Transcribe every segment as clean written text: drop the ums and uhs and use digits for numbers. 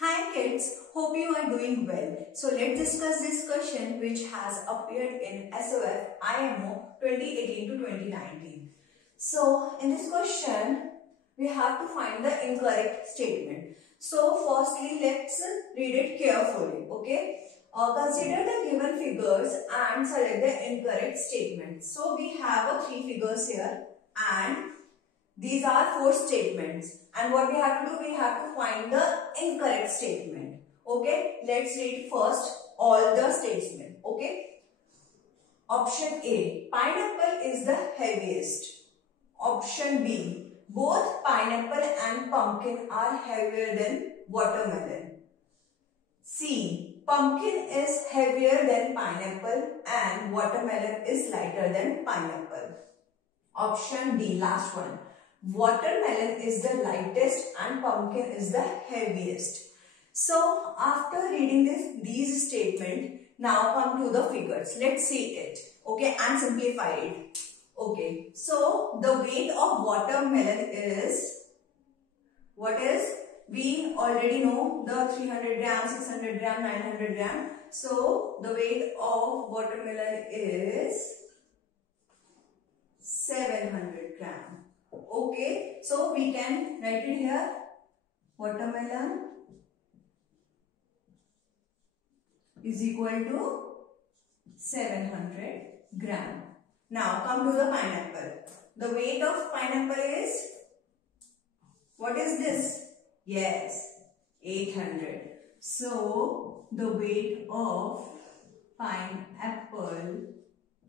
Hi kids, hope you are doing well. So let's discuss this question which has appeared in SOF IMO 2018 to 2019. So in this question, we have to find the incorrect statement. So firstly, let's read it carefully, okay? Consider the given figures and select the incorrect statement. So we have three figures here and these are four statements, and what we have to do, we have to find the incorrect statement. Okay, let's read first all the statements. Okay, option A, pineapple is the heaviest. Option B, both pineapple and pumpkin are heavier than watermelon. C, pumpkin is heavier than pineapple and watermelon is lighter than pineapple. Option D, last one. Watermelon is the lightest and pumpkin is the heaviest. So after reading these statements, now come to the figures. Let's see it. Okay, and simplify it. Okay, so the weight of watermelon is, what is? We already know the 300 gram, 600 gram, 900 gram. So the weight of watermelon is 700 gram. Okay, so we can write it here. Watermelon is equal to 700 gram. Now come to the pineapple. The weight of pineapple is, what is this? Yes, 800. So the weight of pineapple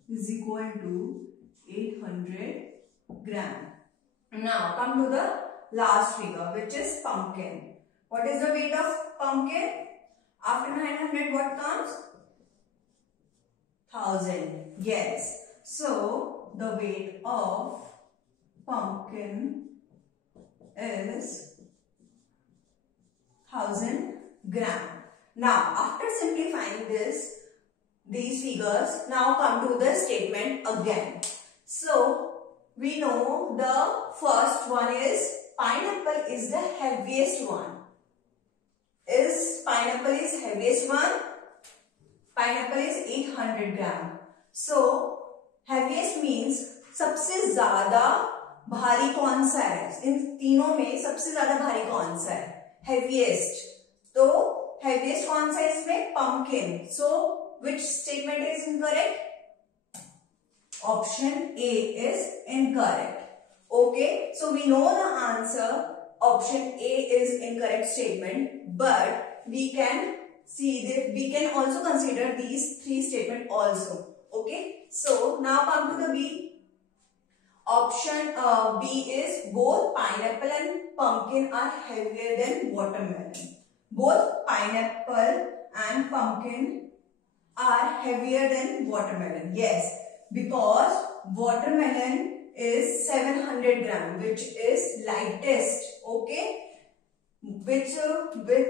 is equal to 800 gram. Now come to the last figure, which is pumpkin. What is the weight of pumpkin? After 900, what comes? 1000. Yes. So the weight of pumpkin is 1000 gram. Now after simplifying these figures, now come to the statement again. So we know the first one is pineapple is the heaviest one. Is pineapple is heaviest one? Pineapple is 800 gram. So heaviest means सबसे ज़्यादा भारी कौन सा है? इन तीनों में सबसे ज़्यादा भारी कौन सा है? Heaviest. तो heaviest कौन सा है इसमें? Pumpkin. So which statement is incorrect? Option A is incorrect. Okay, so we know the answer. Option A is incorrect statement, but we can see that we can also consider these three statements also. Okay, so now come to the B. Option B is both pineapple and pumpkin are heavier than watermelon. Both pineapple and pumpkin are heavier than watermelon. Yes. Because watermelon is 700 gram, which is lightest. Okay, which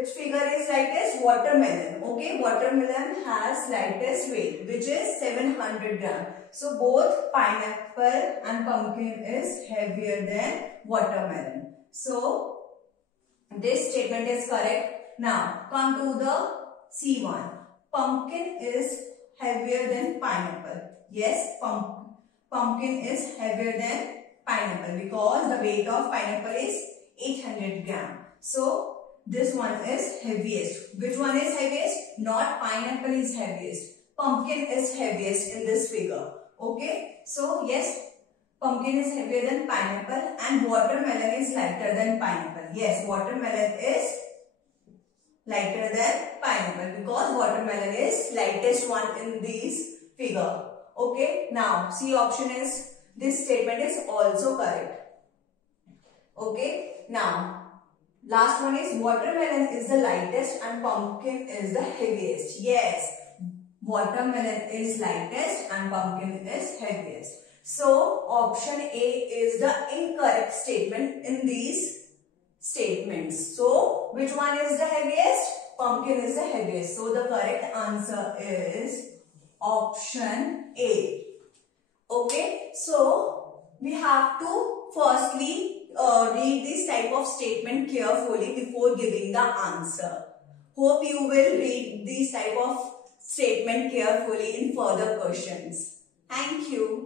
figure is lightest? Watermelon. Okay, watermelon has lightest weight, which is 700 gram. So both pineapple and pumpkin is heavier than watermelon. So this statement is correct. Now come to the C1. Pumpkin is heavier than pineapple. Yes, pumpkin is heavier than pineapple because the weight of pineapple is 800 gram. So this one is heaviest. Which one is heaviest? Not pineapple is heaviest. Pumpkin is heaviest in this figure. Okay. So yes, pumpkin is heavier than pineapple and watermelon is lighter than pineapple. Yes, watermelon is lighter than pineapple because watermelon is lightest one in this figure. Okay, now C option is, this statement is also correct. Okay, now last one is watermelon is the lightest and pumpkin is the heaviest. Yes, watermelon is lightest and pumpkin is heaviest. So option A is the incorrect statement in these statements. So which one is the heaviest? Pumpkin is the heaviest. So the correct answer is option A. Okay, so we have to firstly read this type of of statement carefully before giving the answer. Hope you will read these type of statement carefully in further questions. Thank you.